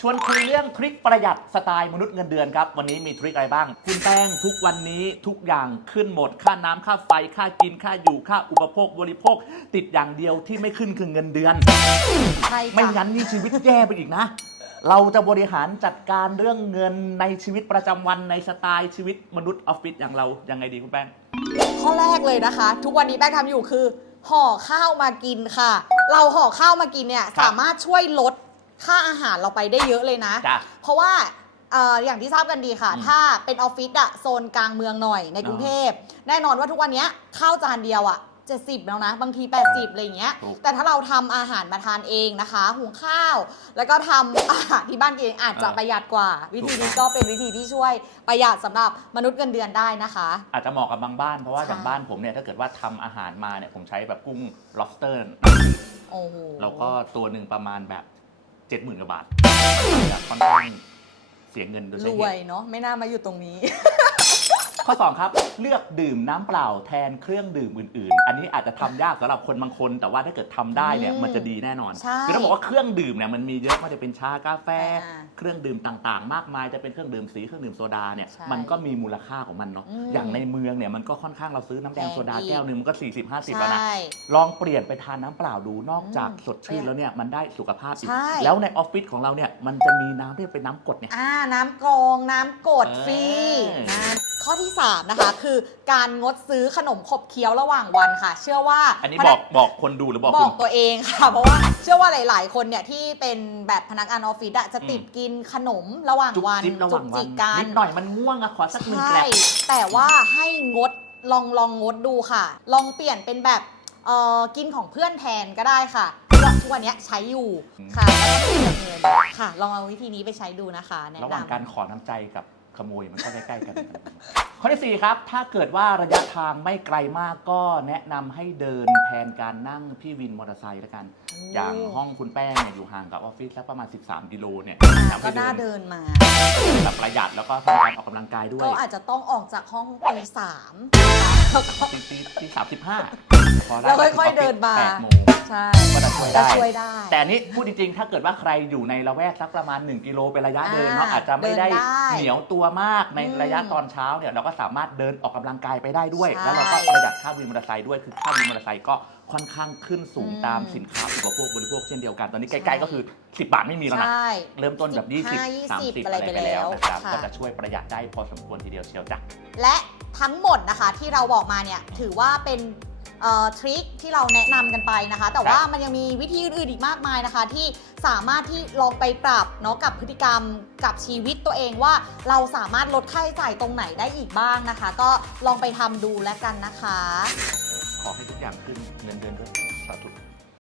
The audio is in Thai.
ชวนคุยเรื่องทริคประหยัดสไตล์มนุษย์เงินเดือนครับ วันนี้มีทริคอะไรบ้าง คุณแป้งทุกวันนี้ทุกอย่างขึ้นหมด ค่าน้ำค่าไฟ ค่ากินค่าอยู่ค่าอุปโภคบริโภค ติดอย่างเดียวที่ไม่ขึ้นคือเงินเดือน ใช่ไม่ค่ะงั้นนี่ชีวิตแย่ไปอีกนะ เราจะบริหารจัดการเรื่องเงินในชีวิตประจำวันในสไตล์ชีวิตมนุษย์ออฟฟิศอย่างเรายังไงดีคุณแป้ง ข้อแรกเลยนะคะ ทุกวันนี้แป้งทำอยู่คือห่อข้าวมากินค่ะ เราห่อข้าวมากินเนี่ยครับ สามารถช่วยลด ค่าอาหารเราไปได้เยอะเลยนะ จ้ะ เพราะว่าเอ่ออย่างที่ทราบกันดีค่ะ อืมถ้าเป็นออฟฟิศอะโซนกลางเมืองหน่อยในกรุงเทพแน่นอนว่าทุกวันเนี้ยข้าวจานเดียวอะ70 แล้วนะ บางที 80อะไรอย่างเงี้ย ถูกแต่ถ้าเราทำอาหารมาทานเองนะคะหุงข้าว แล้วก็ทำอาหารที่บ้านเองอาจจะอ่าประหยัดกว่า วิธีนี้ถูกก็เป็นวิธีที่ช่วยประหยัดสำหรับมนุษย์เงินเดือนได้นะคะ อาจจะเหมาะกับบางบ้าน เพราะว่าใช่ อย่างบ้านผมเนี่ยถ้าเกิดว่าทำอาหารมาเนี่ยผมใช้แบบกุ้ง lobster โอ้โห แล้วก็ตัวหนึ่งประมาณแบบ เจ็ดหมื่นกว่าบาทค่อนข้างเสียเงินโดยรใช้เหวยเนาะไม่น่ามาอยู่ตรงนี้ ข้อ 2 ครับ เลือกดื่มน้ำเปล่าแทนเครื่องดื่มอื่น ๆ อันนี้อาจจะทำยากสำหรับคนบางคน แต่ว่าถ้าเกิดทำได้เนี่ยอืมมันจะดีแน่นอนใช่คือต้องบอกว่าเครื่องดื่มเนี่ยมันมีเยอะไมันจะเป็นชากาแฟ อ่าเครื่องดื่มต่าง ๆ มากมายจะเป็นเครื่องดื่มสีเครื่องดื่มโซดาเนี่ยใช่มันก็มีมูลค่าของมันเนาะอืมอย่างในเมืองเนี่ยมันก็ค่อนข้างเราซื้อน้ำแดงแพงโซดาอีก แก้วหนึ่งมันก็ 40 50แล้วนะ ใช่ ลองเปลี่ยนไปทานน้ำเปล่าดูนอกจากอืมสดชื่นแล้วเนี่ยมันได้สุขภาพอีก ใช่ แล้วในออฟฟิศของเราเนี่ยมันจะมีน้ำที่เป็นน้ำกรดเนี่ย อ่าน้ำกรองน้ำกดเออฟรีนะ ข้อที่ 3 นะคะ คือการงดซื้อขนมขบเคี้ยวระหว่างวันค่ะ เชื่อว่าอันนี้พบนัอกบอกคนดูหรือบอกบคุอณกตัวเองค่ะ เพราะว่าเชื่อว่าหลาย ๆ คนเนี่ยที่เป็นแบบพนักงานออฟฟิศอะจะติดอืมกินขนมระหว่างจุกวันจิบระหว่างวัจินกกัน นิดหน่อยมันง่วงอะขอสักหนึ่งใช่แกลบแต่ว่าให้งดลองลองงดดูค่ะ ลองเปลี่ยนเป็นแบบเอ่อกินของเพื่อนแทนก็ได้ค่ะทุกวันเนี้ยใช้อยู่ค่ะแล้วก็ไม่เสียเงินค่ะ ลองเอาวิธีนี้ไปใช้ดูนะคะ แนะระหว่างนำการขอน้ำใจกับ ขโมยมันก็ใกล้ๆกันข้อที่ 4 ครับ ถ้าเกิดว่าระยะทางไม่ไกลมากก็แนะนำให้เดินแทนการนั่งพี่วินมอเตอร์ไซค์แล้วกัน อย่างห้องคุณแป้งเนี่ยอยู่ห่างกับออฟฟิศแล้วประมาณ 13 กิโลเนี่ยอะอยากก็ให้น่าเดิเดินนมา แบบประหยัดแล้วก็ทำการออกกำลังกายด้วยก็อาจจะต้องออกจากห้องตีสามแล้วก็ ตีตีตีสามสิบห้าพอได้แล้วค่อยๆเดินมา แปดโมง ใช่ก็จะช่วยจะได้ ช่วยได้ แต่อันนี้พูดจริงๆ ถ้าเกิดว่าใครอยู่ในละแวกสักประมาณ 1 กิโลเป็นระยะเดินเนาะอ่าอาจจะไม่ได้เดินได้เหนียวตัวมากในอืมระยะตอนเช้าเนี่ยเราก็สามารถเดินออกกำลังกายไปได้ด้วย ใช่แล้วเราก็ประหยัดค่าวินมอเตอร์ไซค์ด้วยคือค่าวินมอเตอร์ไซค์ก็ค่อนข้างขึ้นสูงอืม ตามสินค้าอุปโภคบริโภคเช่นเดียวกันตอนนี้ใช่ใกล้ๆก็คือ 10 บาทไม่มีแล้วนะใช่ เริ่มต้นแบบ15 20 30 20อะไรไปแล้วนะครับค่ะ ก็จะช่วยประหยัดได้พอสมควรทีเดียวเชียวจ้ะ และทั้งหมดนะคะที่เราบอกมาเนี่ยถือว่าเป็นเอ่อ ทริคที่เราแนะนำกันไปนะคะ แต่ว่ามันยังมีวิธีอื่นๆอีกมากมายนะคะ ที่สามารถที่ลองไปปรับเนาะกับพฤติกรรมกับชีวิตตัวเองว่าเราสามารถลดค่าใช้จ่ายตรงไหนได้อีกบ้างนะคะ ก็ลองไปทำดูแล้วกันนะคะ ขอให้ทุกอย่างขึ้นเงินเดือนด้วยสาธุ